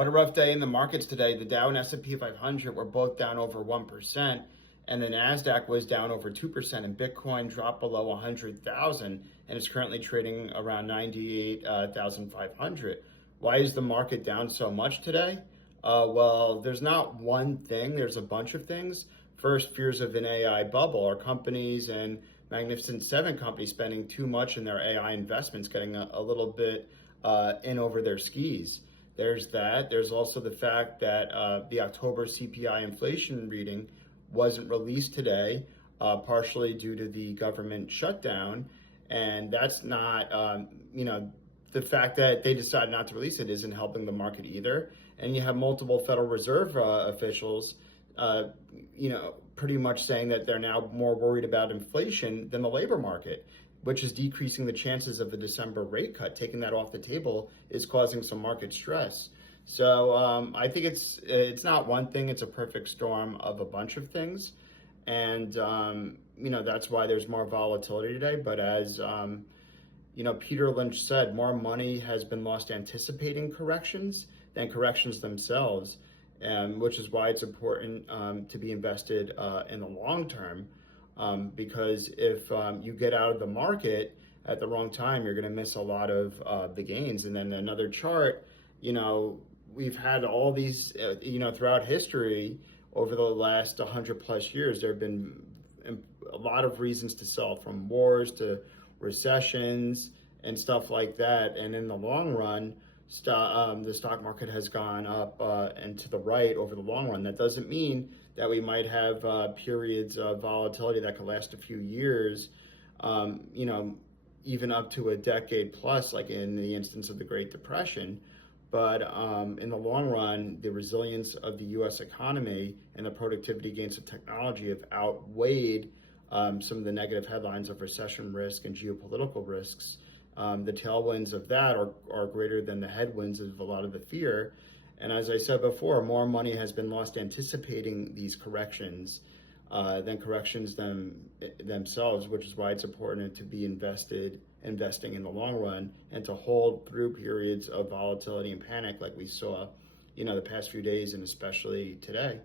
What a rough day in the markets today. The Dow and S&P 500 were both down over 1%, and the Nasdaq was down over 2%, and Bitcoin dropped below 100,000 and is currently trading around 98,500. Why is the market down so much today? Well, there's not one thing, there's a bunch of things. First, fears of an AI bubble. Are companies and Magnificent Seven companies spending too much in their AI investments, getting a little bit in over their skis? There's that. There's also the fact that the October CPI inflation reading wasn't released today, partially due to the government shutdown. And that's not, the fact that they decided not to release it isn't helping the market either. And you have multiple Federal Reserve officials, pretty much saying that they're now more worried about inflation than the labor market, which is decreasing the chances of the December rate cut. Taking that off the table is causing some market stress. So I think it's not one thing, it's a perfect storm of a bunch of things. And, that's why there's more volatility today. But as, Peter Lynch said, more money has been lost anticipating corrections than corrections themselves, which is why it's important to be invested in the long term. Because if you get out of the market at the wrong time, you're going to miss a lot of the gains. And then another chart, we've had all these, throughout history over the last 100 plus years, there have been a lot of reasons to sell, from wars to recessions and stuff like that. And in the long run, the stock market has gone up and to the right over the long run. That doesn't mean that we might have periods of volatility that could last a few years, even up to a decade plus, like in the instance of the Great Depression. But in the long run, the resilience of the U.S. economy and the productivity gains of technology have outweighed some of the negative headlines of recession risk and geopolitical risks. The tailwinds of that are greater than the headwinds of a lot of the fear. And as I said before, more money has been lost anticipating these corrections than corrections themselves, which is why it's important to be investing in the long run and to hold through periods of volatility and panic like we saw, the past few days and especially today.